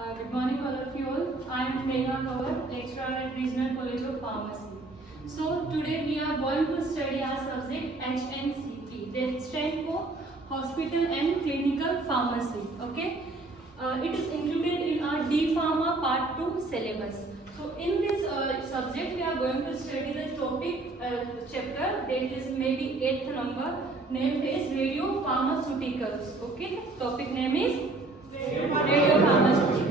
Good morning, all of you all. I am Megha Kaur, lecturer at Regional College of Pharmacy. So today we are going to study our subject HNCP. That stands for Hospital and Clinical Pharmacy. Okay. It is included in our D Pharma Part 2 syllabus. So in this subject we are going to study the topic chapter that is maybe 8th number, named is Radio Pharmaceuticals. Okay. Topic name is Radio Pharmaceuticals.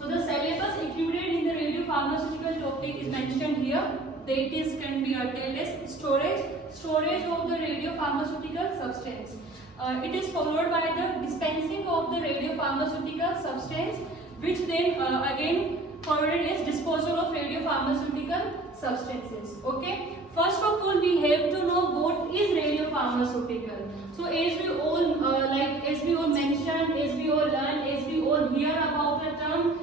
So the syllabus included in the radio pharmaceutical topic is mentioned here. That is can be told as storage of the radio pharmaceutical substance. It is followed by the dispensing of the radio pharmaceutical substance, which then again followed as disposal of radio pharmaceutical substances. Okay. First of all, we have to know what is radio pharmaceutical. So as we all mentioned, as we all learn, as we all hear about the term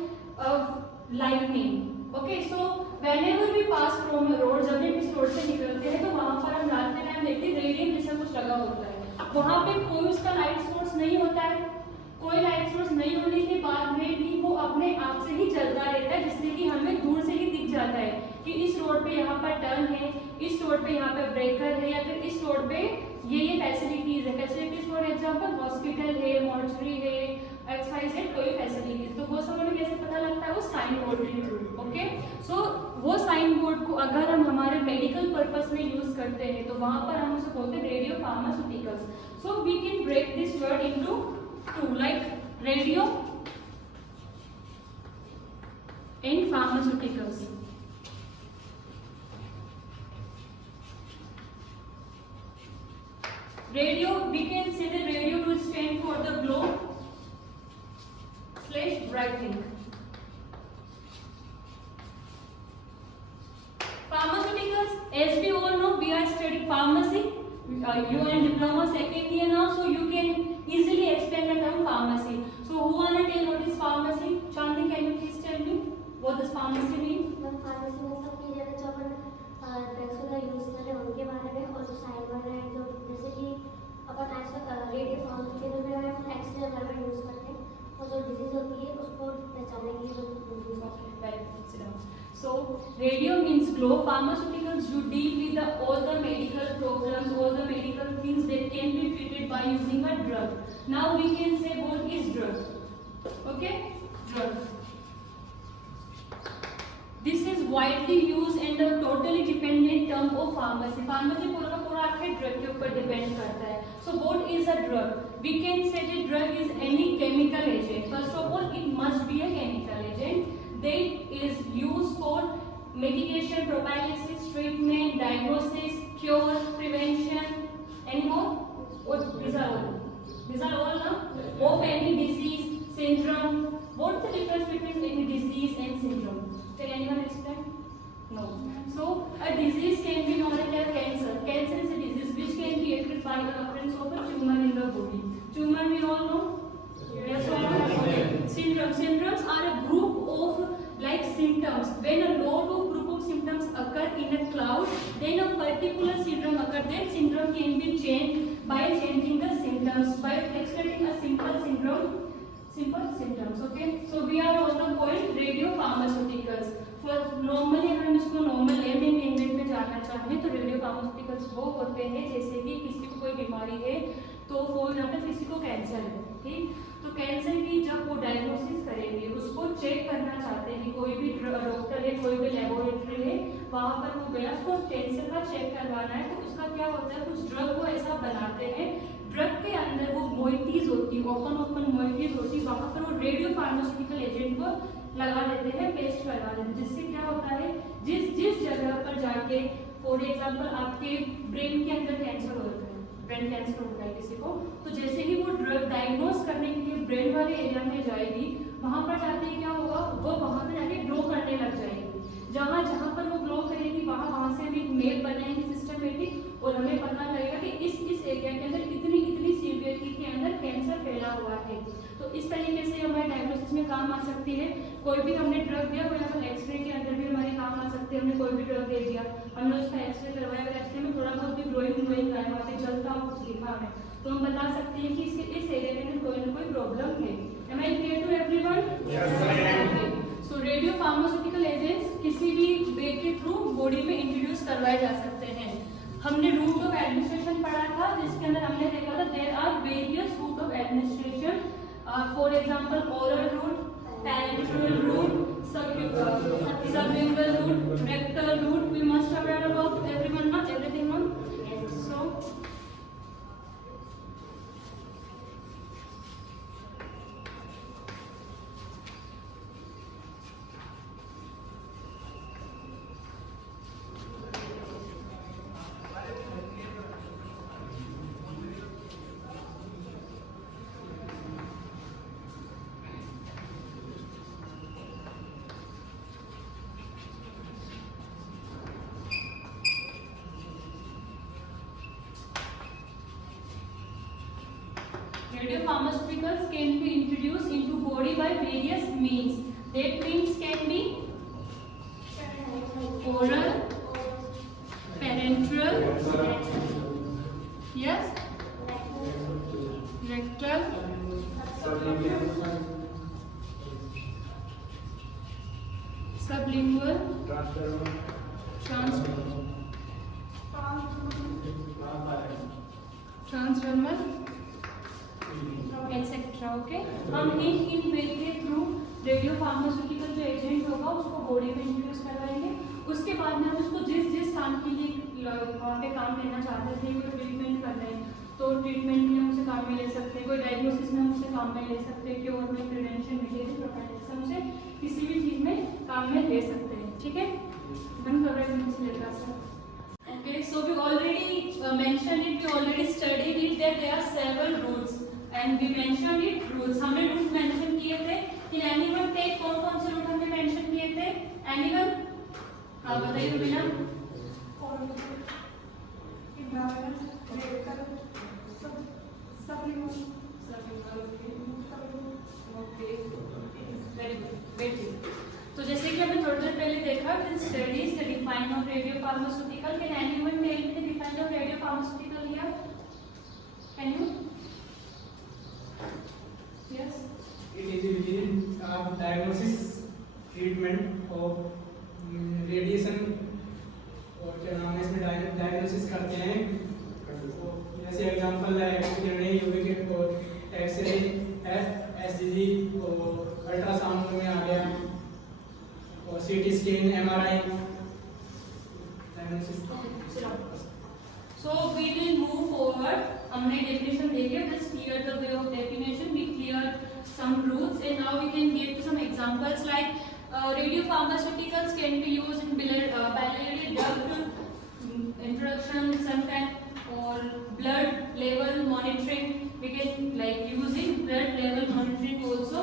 lightning. Okay, so whenever we pass from a road, जब भी इस road से निकलते हैं तो वहाँ पर हम रात के टाइम देखते हैं रेडियम जैसा कुछ लगा होता है. वहाँ पे कोई उसका लाइट सोर्स नहीं होता है. कोई लाइट सोर्स नहीं होने के बाद में भी वो अपने आप से ही चलता रहता है, जिससे कि हमें दूर से ही दिख जाता है कि इस रोड पे यहाँ पर टर्न है, इस रोड पे यहाँ पे ब्रेकर है, या फिर इस रोड पे ये फैसिलिटीज है. फैसिलिटीज फॉर एग्जांपल हॉस्पिटल है, मॉर्चरी है, XYZ कोई फैसिलिटीज. तो वो सब हमें कैसे पता लगता है? वो साइन बोर्ड के थ्रू. ओके. सो वो साइन बोर्ड को अगर हम हमारे मेडिकल पर्पस में यूज करते हैं तो वहाँ पर हम उसे बोलते हैं radio pharmaceuticals. So we can break this word into two, like radio and pharmaceuticals. Radio, we can say the radio to stand for the glow / brightening. Pharmaceuticals, as we all know, we are studying pharmacy. You are in diploma second year now, so you can easily explain the term pharmacy. So who wanna tell what is pharmacy? Chandni, can you please tell me what does pharmacy mean? Pharmacy में सब की जगह जो अपन drugs वगैरह use कर रहे हैं उनके बारे में, और जो साइन बन रहे हैं जो जैसे कि अपन रेडियो फार्मास्यूटिकल में अपन एक्सरे वगैरह में यूज करते हैं, और जो डिजीज होती है उसको पहचानने के लिए यूज करते हैं. So radio means glow. Pharmaceuticals, you deal with all the medical problems, all the medical things that can be treated by using a drug. Now we can say what is drug. Okay, drug. This is widely used and a totally dependent term of pharmacy. Pharmacy पूरा का पूरा आपके drug के ऊपर depend करता है. So what is a drug? We can say that drug is any chemical agent. First of all, it must be a chemical agent that is used for medication, prophylaxis, treatment, diagnosis, cure, prevention. Any more? What? These are all. These are all now of any disease, syndrome. What's the difference between any disease and syndrome? Can anyone explain? No. So a disease can be known as cancer. Cancer is a disease which can be created by the occurrence of a tumor in the body. Tumor we all know. Yes or no? Syndrome. Syndromes are a group of like symptoms. When a lot of group of symptoms occur in a cloud, then a particular syndrome occurs. That syndrome can be changed by changing the symptoms, by extracting a simple syndrome. Simple symptoms. Okay. So we are also called radio pharmaceuticals. For normally हम इसको normal layman language में जानना चाहें तो radio pharmaceuticals वो होते हैं जैसे कि किसी को कोई बीमारी है, तो फॉर एग्जाम्पल किसी को कैंसर है, ठीक. तो कैंसर की जब वो डायग्नोसिस करेंगे, उसको चेक करना चाहते हैं, कोई भी डॉक्टर है, कोई भी लेबोरेटरी है, वहाँ पर वो गया, उसको कैंसर का चेक करवाना है, तो उसका क्या होता है, कुछ ड्रग वो ऐसा बनाते हैं, ड्रग के अंदर वो मोइटीज होती है, ओपन मोइटीज होती है, वहाँ पर वो रेडियो फार्मास्यूटिकल एजेंट को लगा देते हैं, पेस्ट करवा देते हैं, जिससे क्या होता है, जिस जगह पर जाके फॉर एग्जाम्पल आपके ब्रेन के अंदर कैंसर होता है, ब्रेन कैंसर होता है किसी को, तो जैसे ही वो ड्रग डायग्नोस करने के लिए ब्रेन वाले एरिया में जाएगी, वहाँ पर जाते ही क्या होगा, वो वहाँ पर जाके ग्लो करने लग जाएगी. जहाँ जहाँ पर वो ग्लो करेगी वहाँ से भी मेल बनाएंगे सिस्टमेटिक, और हमें पता लगेगा कि इस एरिया के अंदर इतनी सीवियरिटी के अंदर कैंसर फैला हुआ है. तो इस तरीके से हमारे डायग्नोसिस में काम आ सकती है. कोई भी हमने ड्रग दिया, कोई यहाँ एक्सरे के अंदर भी हमारे काम आ सकते हैं. हमने कोई भी ड्रग दे दिया, हमने उसका एक्सरे करवाया, अगर एक्सरे में थोड़ा बहुत भी ग्लोइंग आया, वहाँ से जलता हो कुछ दिखा हमें, तो हम बता सकते हैं कि इस एरिया में कोई ना कोई प्रॉब्लम है. Am I clear to everyone? Yes, ma'am. Okay. So radio pharmaceutical agents किसी भी वे के थ्रू बॉडी में इंट्रोड्यूस करवाए जा सकते हैं। हमने रूट ऑफ एडमिनिस्ट्रेशन पढ़ा था, जिसके अंदर हमने देखा था there are various route of administration, for example oral route, parenteral route, sublingual route, rectal route. We must aware about everyone, not everything, no? So radiopharmaceuticals can be introduced into body by various means. That means can be oral, parenteral, yes, rectal, sublingual, transdermal, etcetera. Okay, हम इन वे के through radio pharmaceutical जो agent होगा उसको body में introduce करवाएंगे। उसके बाद में हम उसको जिस जिस काम के लिए वहाँ पे काम लेना चाहते थे, कोई ट्रीटमेंट कर रहे हैं तो ट्रीटमेंट में हम उसे काम में ले सकते हैं, कोई डायग्नोसिस में हम उसे काम में ले सकते हैं, क्योर में, प्रिवेंशन में, प्रोफाइलिक्स हम उसे किसी भी चीज़ में काम में ले सकते हैं। ठीक है, हम cover Okay, so we already mentioned it, we already studied it that there are several routes and we mentioned it routes. हमने routes mention किए थे। Can anyone take कौन-कौन से route हमने mention किए थे? Anyone? हाँ बताइए बिना। तो जैसे कि हमने थोड़ी देर पहले देखा studies the define of radio pharmaceutical. Can anyone tell me the define of radio pharmaceutical here? Can you? Yes, It is within diagnosis, treatment of radiation और क्या नाम है इसमें डायग्नोसिस करते हैं। तो जैसे एग्जांपल है किरणें, यूवी और एक्सरे, एसजीजी और अल्ट्रासाउंड में आ गया और CT scan, MRI diagnosis. so we will move forward. हमने definition देखी, just clear the way of definition, we cleared some roots and now we can give some examples like radiopharmaceuticals can be used in biliary duct introduction sometime or blood level monitoring. We can like using blood level monitoring also.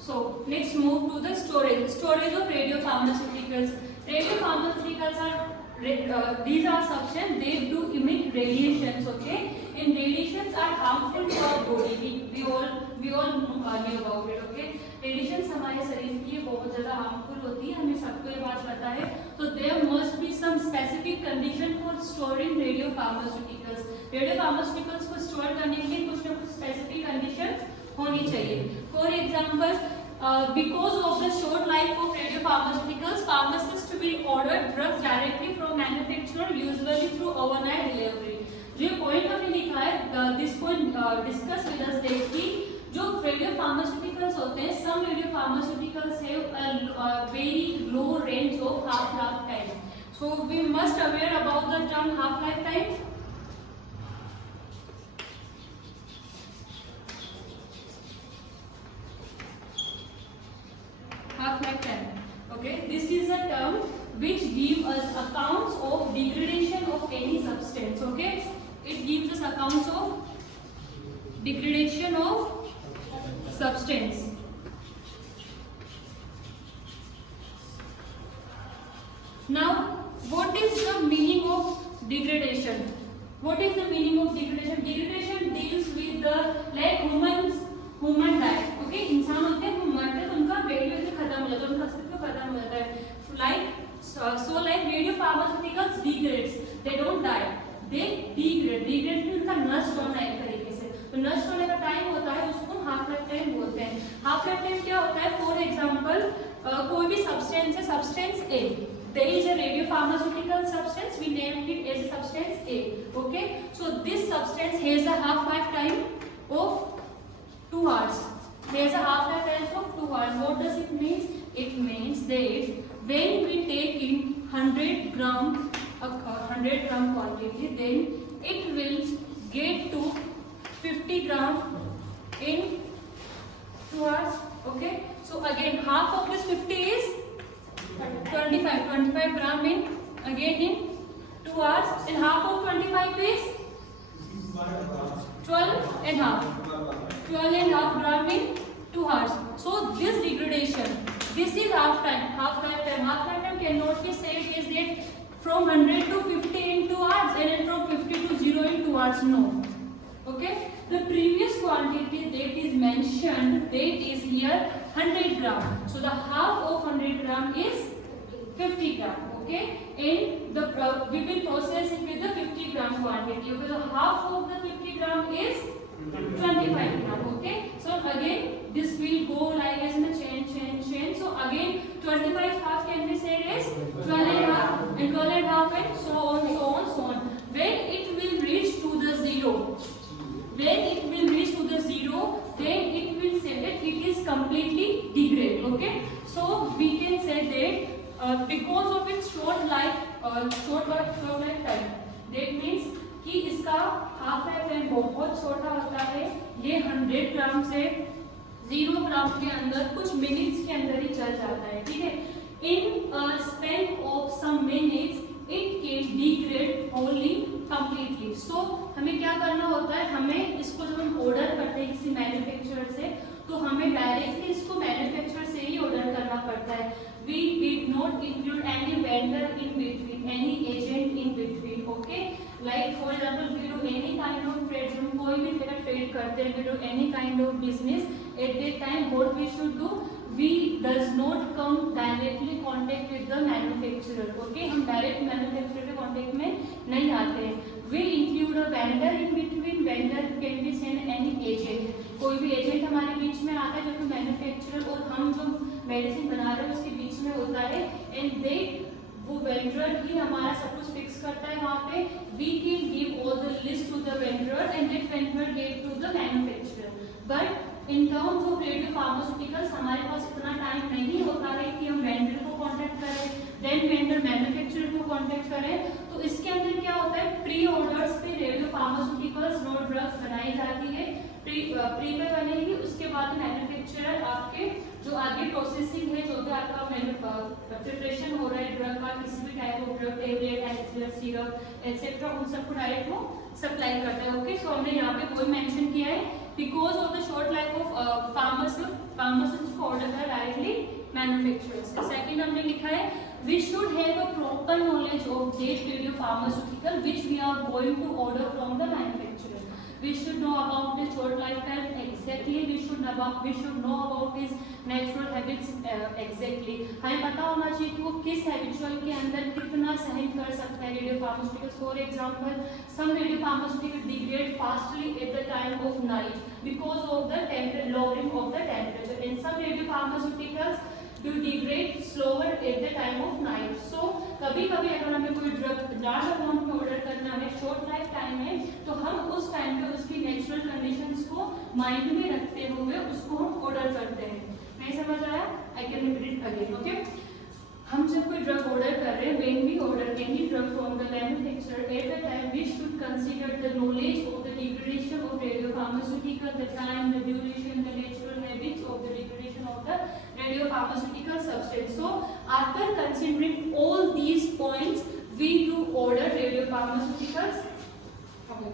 So next move to the storage of radiopharmaceuticals. Radiopharmaceuticals are these are substances, they do emit radiations. Okay, and radiations are harmful to our body. We all know about it. Okay, radiations हमारे शरीर के लिए बहुत ज़्यादा harmful होती है, हमें सबको ये बात पता है। तो there must be some specific condition for storing radiopharmaceuticals. Radiopharmaceuticals को store करने के लिए कुछ ना कुछ specific conditions होनी चाहिए। For example, because of the short life of radiopharmaceuticals, pharmacists will order drugs directly from manufacturer, usually through overnight delivery. जो पॉइंट हमने लिखा है, this point discuss with us that कि जो radiopharmaceuticals होते हैं, some radiopharmaceuticals have a very low range of half-life time. So we must aware about the term half-life time. Half-life time. Okay, this is a term which gives us accounts of degradation of any substance. Okay, it gives us accounts of degradation of substance. Now, what is the meaning of degradation? What is the meaning of degradation? Degradation deals with the like human die. Okay, इंसान होते हैं वो मरते हैं तो उनका value खत्म हो जाता है, उनका अस्तित्व खत्म हो जाता है. Like radiopharmaceuticals degrades, they don't die, they degrade. Degrade में उनका नष्ट होना एक तरीके से, तो नष्ट होने का टाइम होता है उसको हाफ लाइफ टाइम बोलते हैं. हाफ लाइफ टाइम क्या होता है? फॉर एग्जांपल कोई भी सब्सटेंस है, substance A, there is a radiopharmaceutical substance, we named it as substance A, okay? So this substance has a half life time of 2 hours, has a half life time of 2 hours. What does it mean? It means that when we take in 100 gram quantity, then it will get to 50 gram in 2 hours, okay? So again half of this 50 is 25 gram in again in 2 hours, and half of 25 is 12 and half gram in 2 hours. So this degradation, this is half life time cannot be said is that from 100 to 50 in 2 hours and then from 50 to 0 in 2 hours, no, okay? The previous quantity that is mentioned, that is here 100 gram. So the half of 100 gram is 50 gram, okay? And the we will process it with the 50 gram quantity. Okay, so half of the 50 gram is 25 gram, okay? So again this will go like as in a chain. So again 25 half can be said as 12 and half and so on. When it will reach to the zero, then it will say that it is completely degraded, okay? So we can say that because of its short life time, that means कि इसका half life time बहुत छोटा होता है, ये 100 ग्राम से 0 ग्राम के अंदर कुछ मिनट्स के अंदर ही चल जाता है, ठीक है? In span of some minutes it can degrade wholly completely. So हमें क्या करना होता है, हमें इसको जब हम ऑर्डर करते हैं किसी मैन्युफैक्चरर से, तो हमें डायरेक्टली इसको मैन्युफैक्चरर से ही ऑर्डर करना पड़ता है. We did not include any vendor in between, any agent in between, okay? Like for example, we do any kind of trade, हम कोई भी तरह ट्रेड करते हैं, we do any kind of business. At that time, what we should do? We does not come directly contact with the manufacturer, okay? हम direct manufacturer के contact में नहीं आते हैं. We include a vendor in between. Vendor can be sent any agent. कोई भी agent हमारे बीच में आता है, जो कि मैन्युफैक्चरर और हम जो मेडिसिन बना रहे हैं उसके बीच में होता है, एंड दे वो वेंडर ही हमारा सब कुछ फिक्स करता है वहाँ पे. We can give all the list to the vendor and that vendor give to the manufacturer. But in terms of radio pharmaceuticals हमारे पास इतना टाइम नहीं होता है कि हम वेंडर को कांटेक्ट करें, देन वेंडर मैन्युफैक्चरर को कांटेक्ट करें. तो इसके अंदर क्या होता है, प्री ऑर्डर्स पे रेडियो फार्मास्यूटिकल्स नो ड्रग्स बनाई जाती है. प्री पे बनेगी, उसके बाद मैन्युफैक्चरर आपके जो आगे प्रोसेसिंग है, जो भी आपका प्रिपरेशन हो रहा है ड्रग का, किसी भी type of drug, tablet, elixir, syrup etcetera, उन सबको डायरेक्ट वो सप्लाई करता है, ओके? सो हमने यहाँ पे कोई मेंशन किया है because of the short life of pharmaceuticals को ऑर्डर करा डायरेक्टली मैन्युफैक्चरर्स. सेकंड हमने लिखा है we should have a proper knowledge of that radiopharmaceutical which we are going to order from the manufacturer. We should know about the short lifetime exactly. We should know about his natural habits exactly. हमें पता होना चाहिए कि वो किस habitual के अंदर कितना सहन कर सकता है radio pharmaceuticals. For example, some radio pharmaceuticals degrade fastly at the time of night because of the lowering of the temperature, and some radio pharmaceuticals to degrade slower at the time of night. So कभी कभी अगर हमें कोई drug large amount में order करना है, short life time है, तो हम उस टाइम पे उसकी नेचुरल कंडीशंस को माइंड में रखते हुए उसको हम ऑर्डर करते हैं. नहीं समझ आया? I can repeat again, okay? हम जब कोई ड्रग ऑर्डर कर रहे हैं, when we order any drug from the manufacturer, at the time we should consider the knowledge of the degradation of radiopharmaceutical, the time, the duration, the natural habits of the degradation of the radiopharmaceutical substance. So after considering all these points, we do order radiopharmaceuticals. Okay.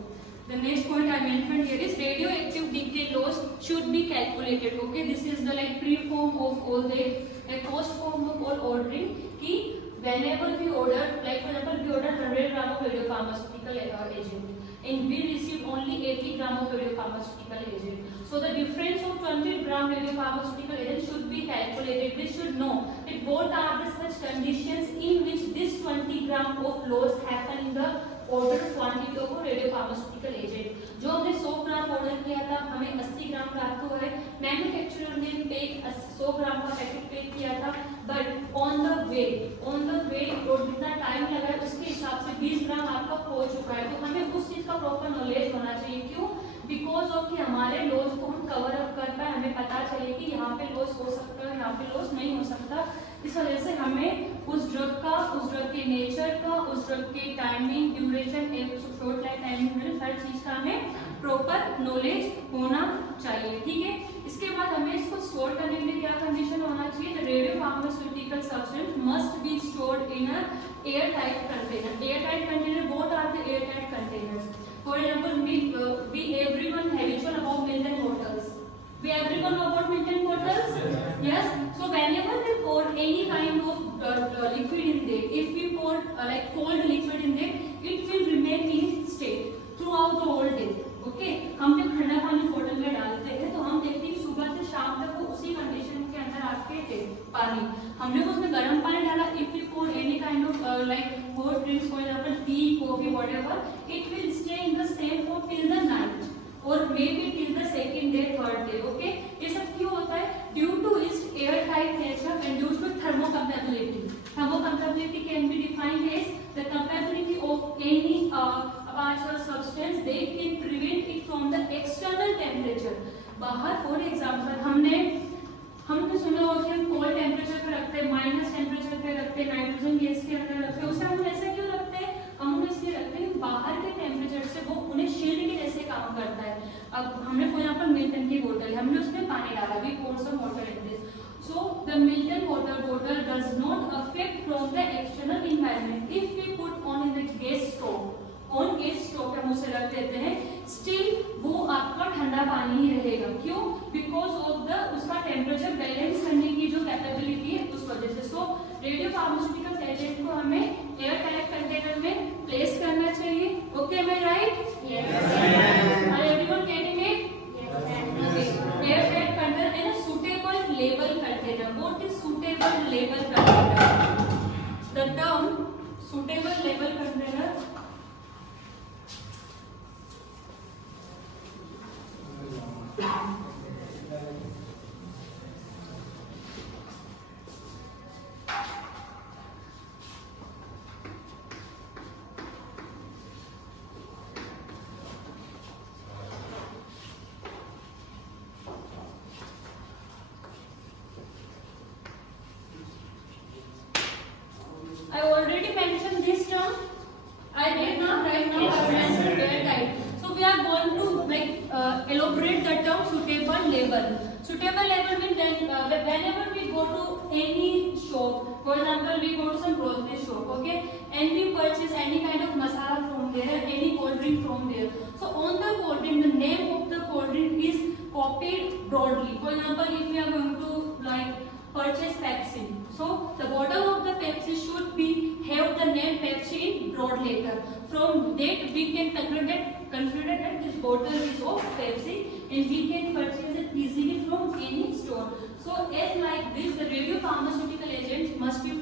The next point I mentioned here is radioactive decay loss should be calculated. Okay, this is the like pre-form of all the post form of all ordering. कि whenever we order, like for example, we order 100 gram of radiopharmaceutical agent, and we receive only 80 gram of radiopharmaceutical agent. So the difference of 20 gram radiopharmaceutical agent should be calculated. We should know that what are the such conditions in which this 20 gram of loss happen in the order quantity of radio pharmaceutical agent. जो हमने 100 ग्राम order किया था, हमें 80 ग्राम प्राप्त हुआ है, manufacturer ने pack 100 ग्राम का पैकेट पैक किया था, बट ऑन द वे और जितना टाइम लगा है उसके हिसाब से 20 ग्राम आपका हो चुका है। तो हमें उस चीज़ का प्रॉपर नॉलेज होना चाहिए। क्यों? बिकॉज ऑफ कि हमारे लॉस को हम कवर अप कर पाए, हमें पता चले कि यहाँ पे लॉस हो सकता है, यहाँ पे लॉस नहीं हो सकता। इस वजह से हमें उस ड्रग के नेचर का, उस ड्रग के timing, duration, short life timing, हर चीज़ का हमें प्रॉपर नॉलेज होना चाहिए। ठीक है, इसके बाद हमें इसको स्टोर करने के लिए क्या कंडीशन होना चाहिए? The radio pharmaceutical substance must be stored in a air tight container. Air tight container, what are the air tight containers? For example, we everyone habitual about milk and bottles. We everyone know about milk and bottles. Yes. So whenever we pour any kind of liquid in there, if we pour like cold liquid in there, it will remain in state throughout the whole day. Okay. हम जब ठंडा पानी बोतल में डालते हैं तो हम देखते हैं कि सुबह से शाम तक वो उसी कंडीशन के अंदर आके थे पानी। हमने उसमें गर्म पानी डाला, if we pour any kind of like hot drinks, for example tea, coffee, whatever, it will stay in the same form till the night or maybe till the second day, third day. Okay, ये सब क्यों होता है? Due to its airtight nature and due to thermocompatibility. Thermocompatibility can be defined as the compatibility of any partial substance they can prevent it from the external temperature. बाहर for example हमने सुना होगा कि हम कोल्ड टेम्परेचर पे रखते हैं, minus temperature पे रखते हैं, नाइट्रोजन गैस के अंदर रखते हैं। उसे हम ऐसा क्यों रखते हैं? हम उन्हें इसलिए रखते हैं कि बाहर के टेम्परेचर से वो उन्हें शील्ड के जैसे काम करता है। अब हमने फॉर एग्जाम्पल मिल्टन की बोतल, हमने उसमें पानी डाला, we pour some water in this, so the Milton water bottle does not affect from the external environment. If we put on in the gas stove, on gas stove पे हम उसे रख देते हैं, स्टिल वो आपका ठंडा पानी ही रहेगा। क्यों? बिकॉज ऑफ द उसका टेम्परेचर बैलेंस करने की जो कैपेबिलिटी है उस वजह से। सो रेडियो फार्मास्यूटिकल एजेंट को हमें एयर टाइट कंटेनर में प्लेस करना चाहिए। Okay, am I right? Yes. Are everyone getting it? Yes. Air tight container and a suitable label container. What is suitable label container? The term suitable label container I already mentioned this term. I did not right now. I mentioned airtight. So we are going to like elaborate the term suitable label. Suitable label means then whenever we go to any shop, for example, we go to some grocery shop, okay, and we purchase any kind of masala from there, any cold drink from there. So on the cold drink, the name of the cold drink is copied broadly. For example, if we are going to like purchase Pepsi, so the bottle of the Pepsi should be have the name Pepsi in broad letter. From that we can conclude that this bottle is of Pepsi and we can purchase it easily from any store. So as like this, the radio pharmaceutical agents must be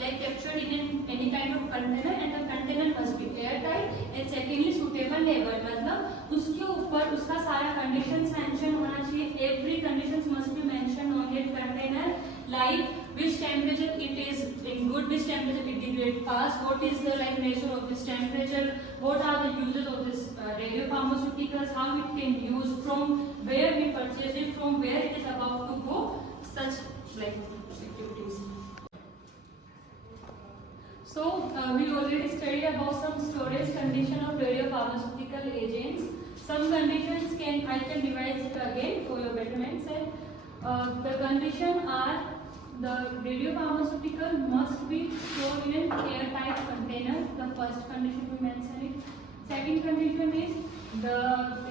like captured in any kind of container and the container must be airtight and secondly suitable label. मतलब उसके ऊपर उसका सारा conditions mention होना चाहिए. Every conditions must be mentioned on that container, like which temperature it is in good, which temperature it degrades fast, what is the like measure of this temperature, what are the uses of this radio pharmaceuticals, how it can use, from where we purchase it, from where it is about to go, such like activities. So we already studied about some storage condition of radio pharmaceutical agents. Some conditions I can revise it again for your betterment. The condition are the radiopharmaceutical must be stored in an airtight container. The first condition we mentioned it. Second condition is the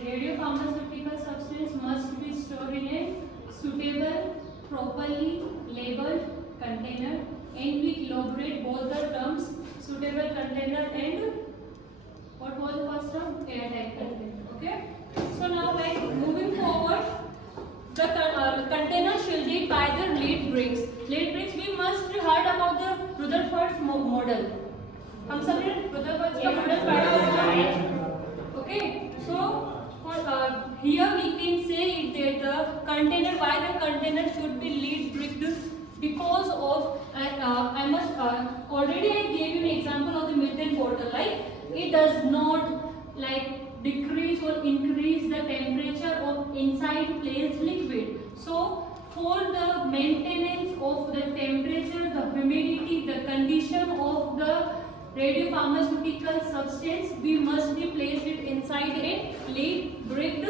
radiopharmaceutical substance must be stored in a suitable, properly labeled container. And we elaborate both the terms, suitable container and what was the first term? Airtight container. Okay. So now, like moving forward, the container shielded by the lead bricks. Lead bricks, we must heard about the Rutherford model. हम सब ने Rutherford का model पढ़ा होगा. Okay. So for here we can say it that the container, why the container should be lead bricked, because of I must already I gave you an example of the methane bottle, like it does not like decrease or increase the temperature of inside placed liquid. So for the maintenance of the temperature, the humidity, the condition of the radiopharmaceutical substance, we must be placed it inside a lead bricked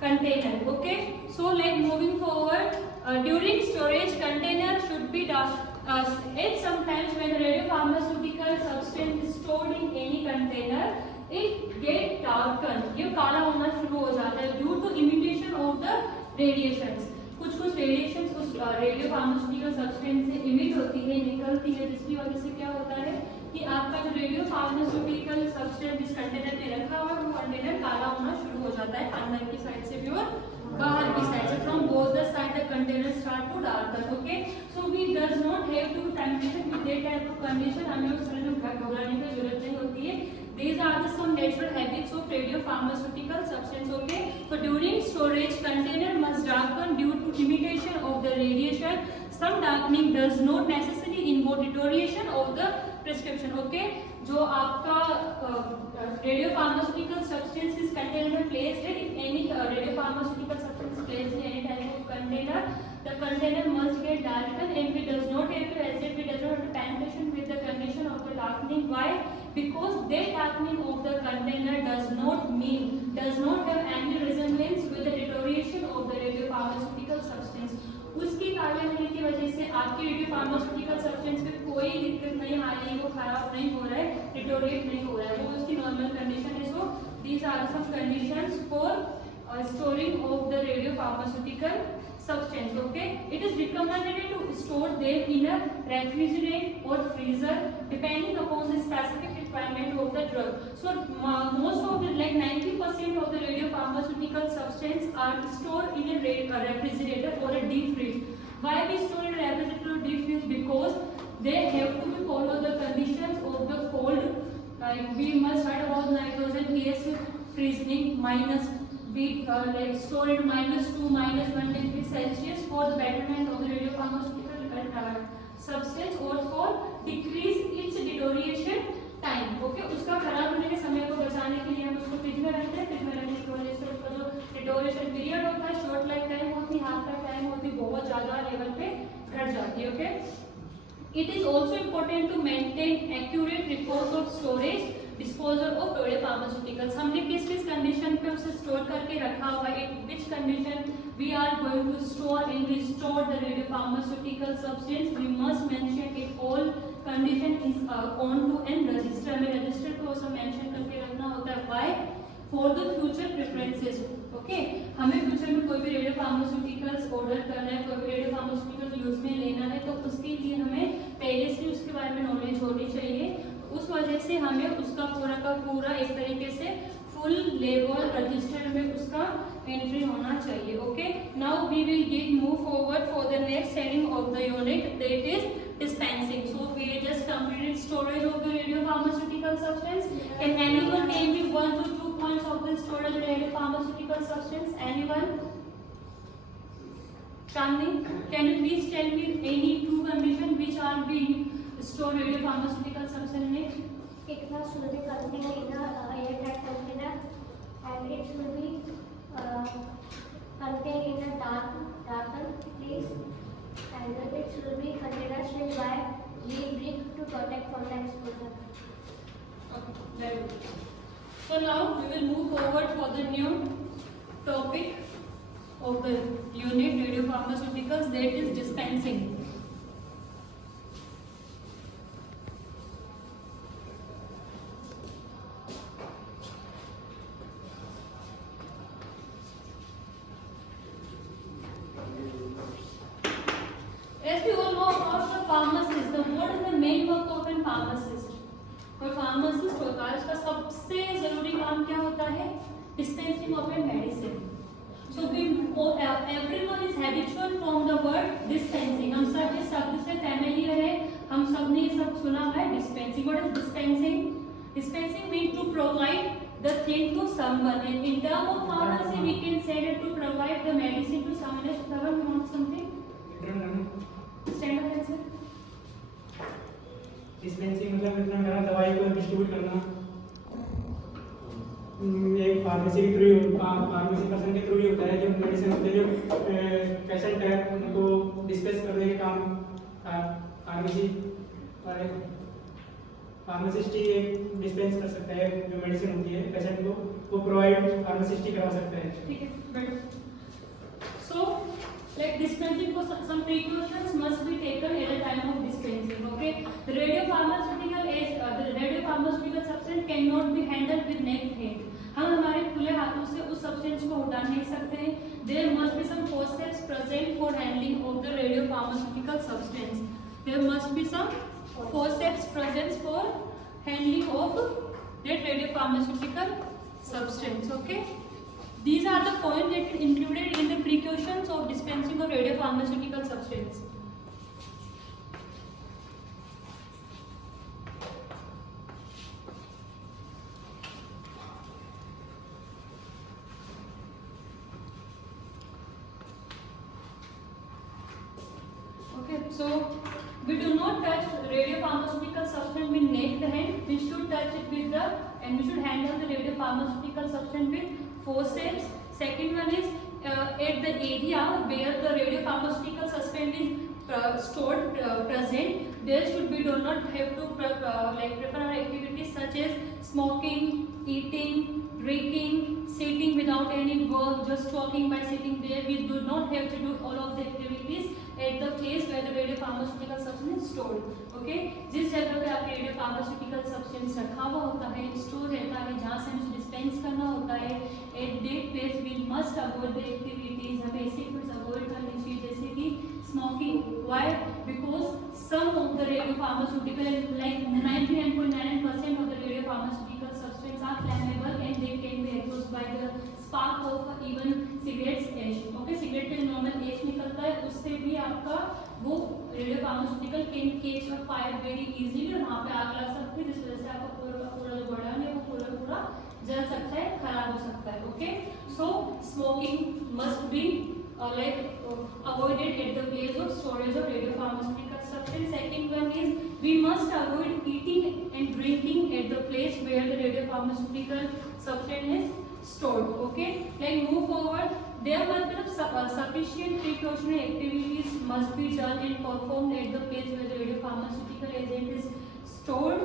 container. Okay, so like moving forward, during storage, container should be it sometimes when the radiopharmaceutical substance is stored in any container, it get darkened, ये काला होना शुरू हो जाता है due to emission of the radiations. कुछ radiations उस radio pharmaceutical substance से इमिट होती है, निकलती है, जिसकी वजह से क्या होता है कि आपका जो रेडियो फार्मास्यूटिकल सब्सटेंस जिस कंटेनर में रखा हुआ है वो कंटेनर काला होना शुरू हो जाता है, अंदर की साइड से भी और बाहर की साइड से. From both the side the container start to darken. Okay, so we does not have to temperature with that type of condition, हमें उस तरह से घबराने की जरूरत नहीं होती है. These are the some natural habits of radiopharmaceutical substance. Okay, so during storage, container must darken due to emission of the radiation. Some darkening does not necessarily involve deterioration of the prescription. Okay, जो आपका radiopharmaceutical substance is container placed है, if any radiopharmaceutical substance is placed in any type of container, the container must get darkened, and we does not have to hesitate, we does not have to penetration with the condition of the darkening. Why? Because that darkening of the container does not have any resemblance with the deterioration of the radiopharmaceutical substance. उसकी काले होने की वजह से आपके रेडियोफार्मास्यूटिकल substance पे कोई दिक्कत नहीं आ रही है, वो खराब नहीं हो रहा है, डिटोरिएट नहीं हो रहा है, वो उसकी नॉर्मल कंडीशन है. So these are some conditions for storing of the radiopharmaceutical substance. Okay, it is recommended to store them in a refrigerant or freezer depending upon the specific requirement of the drug. So most of the like 90% of the radiopharmaceutical substance are stored in a refrigerator or a deep freeze. Why we store in a refrigerator or deep freeze? Because they have to follow the conditions of the cold. Like we must heard about nitrogen gas freezing minus we like store it -2, -1 degree Celsius for the betterment of the radiopharmaceutical substance or for decrease its deterioration time. Okay, उसका खराब होने के समय को बचाने के लिए हम उसको फ्रिज में रखते हैं. फ्रिज में रखने की वजह से उसका जो डिटोरिएशन पीरियड होता है, शॉर्ट लाइफ टाइम होती है, हाफ लाइफ टाइम होती है, बहुत ज़्यादा लेवल पे घट जाती है. Okay, it is also important to maintain accurate records of storage disposal of radiopharmaceuticals. हमने किस किस कंडीशन पे उसे स्टोर करके रखा हुआ है, which condition we are going to store and restore the radiopharmaceutical substance, we must mention it all condition is on to an register. हमें रजिस्टर पे वो सब मेंशन करके रखना होता है. Why? For the future preferences. Okay, हमें future में कोई भी रेडियोफार्मास्यूटिकल्स ऑर्डर करना है, कोई भी रेडियोफार्मास्यूटिकल यूज में लेना है, तो उसके लिए हमें पहले से उसके बारे में नॉलेज होनी चाहिए. उस वजह से हमें उसका पूरा का पूरा एक तरीके से फुल लेवल रजिस्टर में उसका एंट्री होना चाहिए. Okay, now we will get move forward for the next setting of the unit, that is dispensing. So we just completed storage of the radiopharmaceutical substance. Can anyone tell me 1 to 2 points of the storage of radiopharmaceutical substance? Anyone? Chandni, can you please tell me any 2 conditions which are being stored radiopharmaceutical substance in? It must be contained in a airtight container, and it should be contained in a darkened place, and it should be container shielded by lead brick to protect from the exposure. Okay, very good. So now we will move forward for the new topic of the unit radiopharmaceuticals, that is dispensing. As we all know about the pharmacist, what is the main work of a pharmacist? कोई pharmacist होता है, उसका सबसे जरूरी काम क्या होता है? Dispensing of a medicine. So we everyone is habitual from the word dispensing. हम सब इस शब्द से familiar है, हम सब ने ये सब सुना है. Dispensing. What is dispensing? Dispensing means to provide the thing to someone. And in term of pharmacy, we can say that to provide the medicine to someone else. Dhaval, you want something? Stand up and say. Dispensing मतलब इतना करना, दवाई को distribute करना, एक pharmacy के through, pharmacy person के through ही होता है, जो मेडिसिन होते हैं जो पेशेंट है उनको डिस्पेंस करने के काम फार्मेसी और फार्मासिस्ट ही एक डिस्पेंस कर सकता है, जो मेडिसिन होती है पेशेंट को वो प्रोवाइड फार्मासिस्ट ही करा सकता है। ठीक है, better. So like dispensing, for some precautions must be taken at the time of dispensing. Okay, the radiopharmaceutical substance cannot be handled with naked hand. हम हमारे खुले हाथों से उस सब्सटेंस को उठा नहीं सकते हैं। There must be some forceps present for handling of the radiopharmaceutical substance. There must be some forceps present for handling of that radiopharmaceutical substance. Okay. These are the points that are included in the precautions of dispensing of radiopharmaceutical substance. Okay, so we do not touch radiopharmaceutical substance with naked hand. We should touch it with the, and we should handle the radiopharmaceutical substance with forceps. Second one is at the area where the radiopharmaceutical substance is stored present, there should be do not have to prefer activities such as smoking, eating, drinking, sitting without any work, just talking by sitting there. We do not have to do all of the activities at the place where the radiopharmaceutical substance is stored. Okay, जिस जगह पे आपके radiopharmaceutical substance रखा हुआ होता है, store रहता है, जहाँ से हमें डिस्पेंस करना होता है, at that place we must avoid the activities. हमें ऐसी कुछ अवॉइड करनी चाहिए जैसे कि smoking. Why? Because some of the radiopharmaceutical, like 99.9% of the radiopharmaceutical substance are flammable and they can be exposed by the spark of even cigarettes ash. Okay, cigarette के normal ash निकलता है, उससे भी आपका वो radiopharmaceutical can catch a fire very easily और वहाँ पे आग लग सकती है, जिस वजह से आपका पूरा जो बर्डन है वो पूरा जल सकता है, खराब हो सकता है. Okay, so smoking must be avoided at the place of storage of radiopharmaceutical substance. Second one is we must avoid eating and drinking at the place where the radiopharmaceutical substance is stored. Okay, like move forward. There must be sufficient precautionary activities must be done and performed at the place where the radiopharmaceutical agent is stored.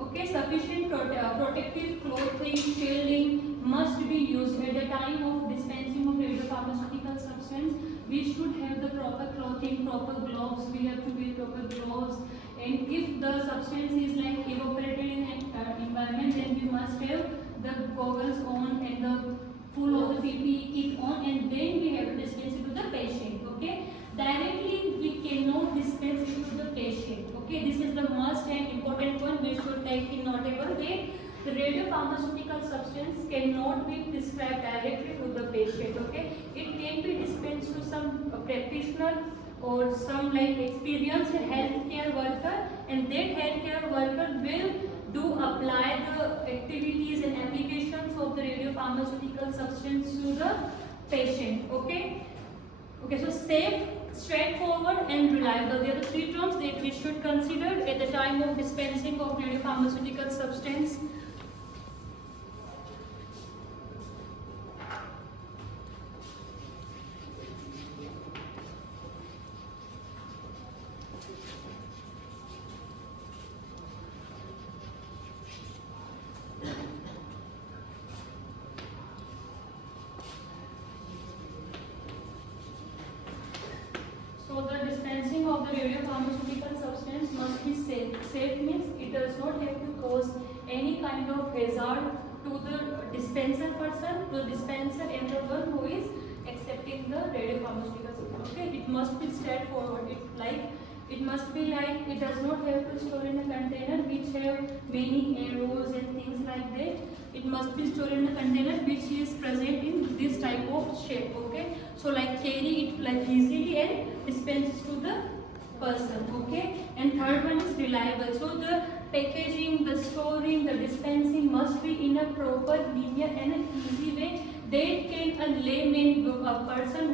Okay, sufficient protective clothing, shielding must be used at the time of dispensing of radiopharmaceutical substance. We should have the proper clothing, proper gloves. We have to wear proper gloves. And if the substance is like evaporated in an environment, then we must have the goggles on and the full of the PPE kit on, and then we have to dispense it to the patient. Okay, directly we cannot dispense it to the patient. Okay, this is the must and important point we should take in notable that the radiopharmaceutical substance cannot be prescribed directly to the patient. Okay, it can be dispensed to some practitioner or some like experienced healthcare worker, and that healthcare worker will do apply the activities and applications of the radiopharmaceutical substance to the patient. Okay, okay, so safe, straightforward and reliable. There are the three terms that we should consider at the time of dispensing of radiopharmaceutical substance. So the dispensing of the radiopharmaceutical substance must be safe. Safe means it does not have to cause any kind of hazard to the dispenser person, to the dispenser and the one who is accepting the radiopharmaceutical substance. Okay, it must be straightforward. It must be like it does not have to store in a container which have many arrows and things like that. It must be stored in a container which is present in this type of shape. Okay, so like carry it like easily and dispense to the person. Okay, And third one is reliable. So the packaging, the storing, the dispensing must be in a proper, linear and an easy way. That can a layman, a person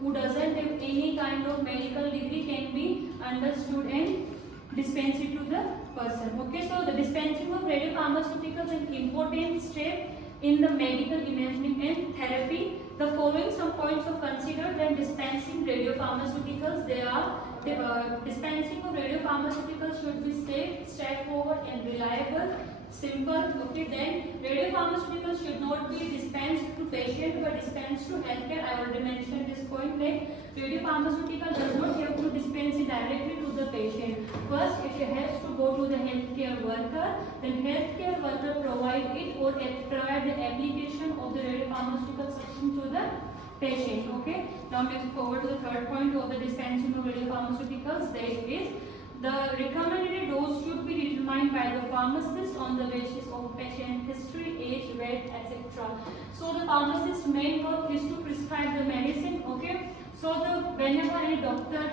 who doesn't have any kind of medical degree can be understood and dispense it to the person. Okay, so the dispensing of radiopharmaceuticals is an important step in the medical imaging and therapy. The following some points of consider when dispensing radiopharmaceuticals. They are dispensing of radiopharmaceuticals should be safe, straightforward and reliable, simple. Okay, then radiopharmaceuticals should not be dispensed to patient but dispensed to healthcare. I already mentioned this point. Like radiopharmaceutical does not have to dispense it directly to the patient. First, it has to go to the healthcare worker. Then healthcare worker provide it or provide the application of the radiopharmaceutical substance to the patient. Okay. Now let's forward to the third point of the dispensing of radiopharmaceuticals. That is, the recommended dose should be determined by the pharmacist on the basis of patient history, age, weight, etc. So the pharmacist's main work is to prescribe the medicine. Okay. So whenever a doctor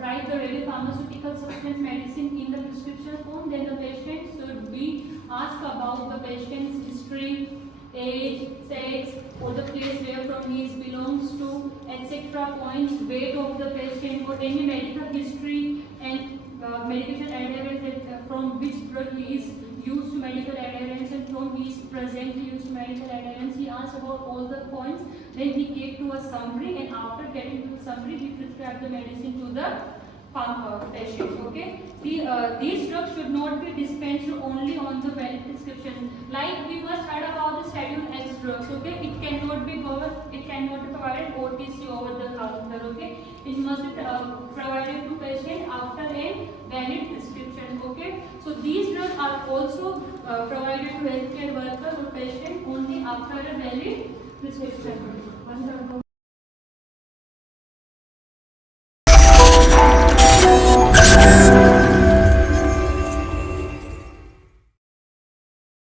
write the radiopharmaceutical substance medicine in the prescription form, then the patient should be asked about the patient's history, age, sex, or the place where from he belongs to, etc. points, weight of the patient, or any medical history and medication adherence from which drug he is used to medical adherence and from he is presently used to medical adherence. He asks about all the points. Then he gave to a summary, and after getting to the summary, he prescribed the medicine to the patient. Okay. These drugs should not be dispensed only on the valid prescription. Like we must heard about the Schedule X drugs. Okay, it cannot be covered. It cannot be provided OTC over the counter. Okay, it must be provided to patient after a valid prescription. Okay, so these drugs are also provided to healthcare worker or patient only after a valid prescription.